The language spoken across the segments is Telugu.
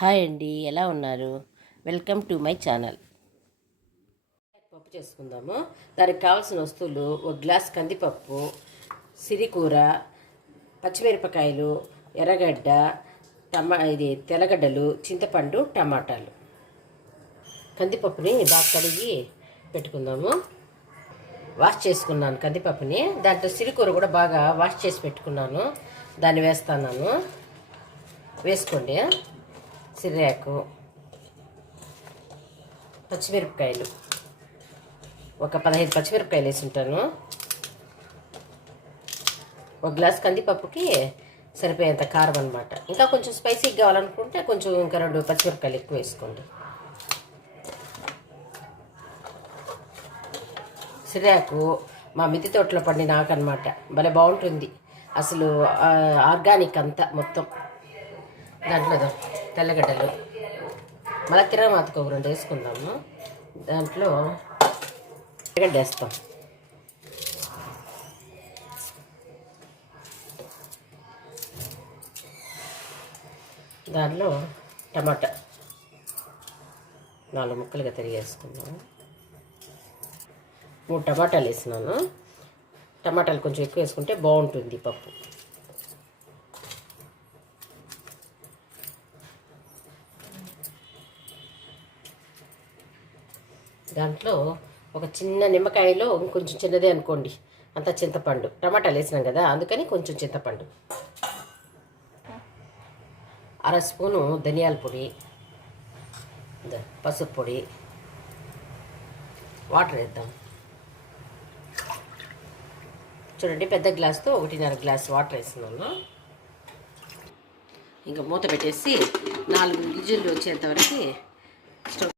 హాయ్ అండి ఎలా ఉన్నారు? Welcome to my channel. పప్పు చేసుకుందాము. దానికి కావాల్సిన వస్తువులు ఒక గ్లాస్ కందిపప్పు సిరికూర పచ్చిమిరపకాయలు ఎర్రగడ్డ టమా ఇది తెల్లగడ్డలు చింతపండు టమాటాలు. కందిపప్పుని బాగా కడిగి పెట్టుకుందాము. వాష్ చేసుకున్నాను కందిపప్పుని. దాంట్లో సిరికూర కూడా బాగా వాష్ చేసి పెట్టుకున్నాను. దాన్ని వేస్తున్నాను వేసుకోండి. సిర్రాకు పచ్చిమిరపకాయలు. ఒక పదహైదు పచ్చిమిరపకాయలు వేసి ఉంటాను ఒక గ్లాస్ కందిపప్పుకి సరిపోయేంత కారం అనమాట ఇంకా కొంచెం స్పైసీగా కావాలనుకుంటే కొంచెం ఇంకా రెండు పచ్చిమిరపకాయలు ఎక్కువ వేసుకోండి. సిరాకు మా మిద్దె తోటలో పండిన ఆకు అనమాట భలే బాగుంటుంది. అసలు ఆర్గానిక్ అంతా మొత్తం. దాంట్లో తెల్లగడ్డలు. మళ్ళీ తిరగమాతకు ఒక రెండు వేసుకుందాము. దాంట్లో తెల్లగడ్డ వేస్తాం. దానిలో టమాటా. నాలుగు ముక్కలుగా తరిగేసుకుందాము మూడు టమాటాలు వేసినాను. టమాటాలు కొంచెం ఎక్కువ వేసుకుంటే బాగుంటుంది పప్పు. దాంట్లో ఒక చిన్న నిమ్మకాయలో కొంచెం చిన్నదే అనుకోండి. అంత చింతపండు. టమాటాలు వేసినాం కదా అందుకని కొంచెం చింతపండు. అర స్పూను ధనియాల పొడి పసుపు పొడి వాటర్ వేద్దాం. చూడండి పెద్ద గ్లాస్తో ఒకటిన్నర గ్లాస్ వాటర్ వేస్తున్నాను. ఇంకా మూత పెట్టేసి నాలుగు విజిల్లు వచ్చేంతవరకు స్టవ్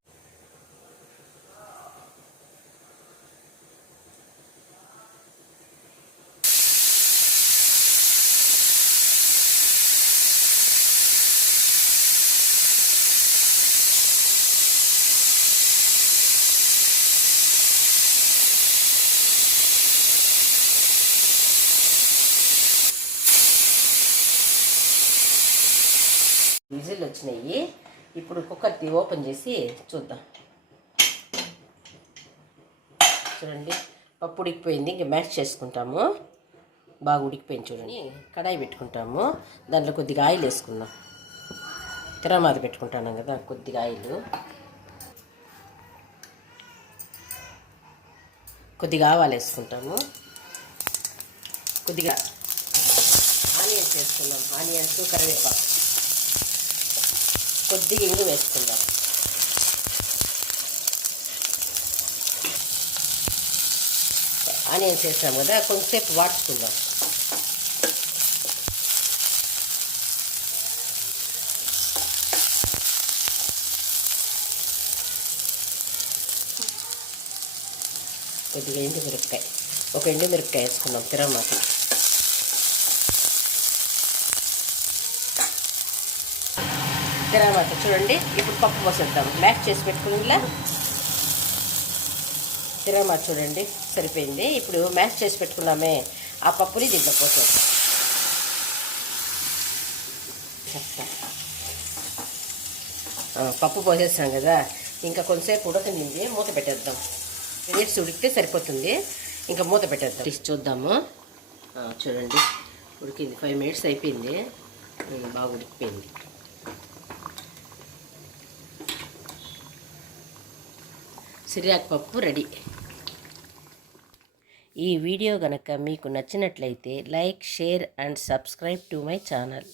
విజిల్ వచ్చినాయి. ఇప్పుడు కుక్కర్కి ఓపెన్ చేసి చూద్దాం. చూడండి పప్పు ఉడికిపోయింది. ఇంకా మ్యాష్ చేసుకుంటాము. బాగా ఉడికిపోయింది చూడండి. కడాయి పెట్టుకుంటాము. దాంట్లో కొద్దిగా ఆయిల్ వేసుకుందాం. తిరమాది పెట్టుకుంటాను కదా కొద్దిగా ఆయిల్. కొద్దిగా ఆవాలు వేసుకుంటాము. కొద్దిగా ఆనియన్స్ వేసుకుందాం. ఆనియన్స్ కరివేపాకు. కొద్దిగా ఇంగు వేసుకుందాం. ఆనియన్స్ వేసాం కదా కొంచెంసేపు వాడుచుకుందాం కొద్దిగా ఎండు మిరపకాయ ఒక ఎండు మిరపకాయ వేసుకుందాం తిరమాకి తర్వాత చూడండి ఇప్పుడు పప్పు పోసేద్దాం. మ్యాష్ చేసి పెట్టుకునిలా. తిరగమా చూడండి సరిపోయింది. ఇప్పుడు మ్యాష్ చేసి పెట్టుకున్నామే. ఆ పప్పుని దీంట్లో పోసేద్దాం. పప్పు పోసేస్తాం కదా. ఇంకా కొంతసేపు ఉడకనింది మూత పెట్టేద్దాం. మినిట్స్ ఉడికితే సరిపోతుంది. ఇంకా మూత పెట్టేద్దాం. తీసి చూద్దాము. చూడండి. ఉడికింది. ఫైవ్ మినిట్స్ అయిపోయింది. బాగా ఉడికిపోయింది. సిరియాకు పప్పు రెడీ. ఈ వీడియో గనక మీకు నచ్చినట్లయితే like share and subscribe to my channel.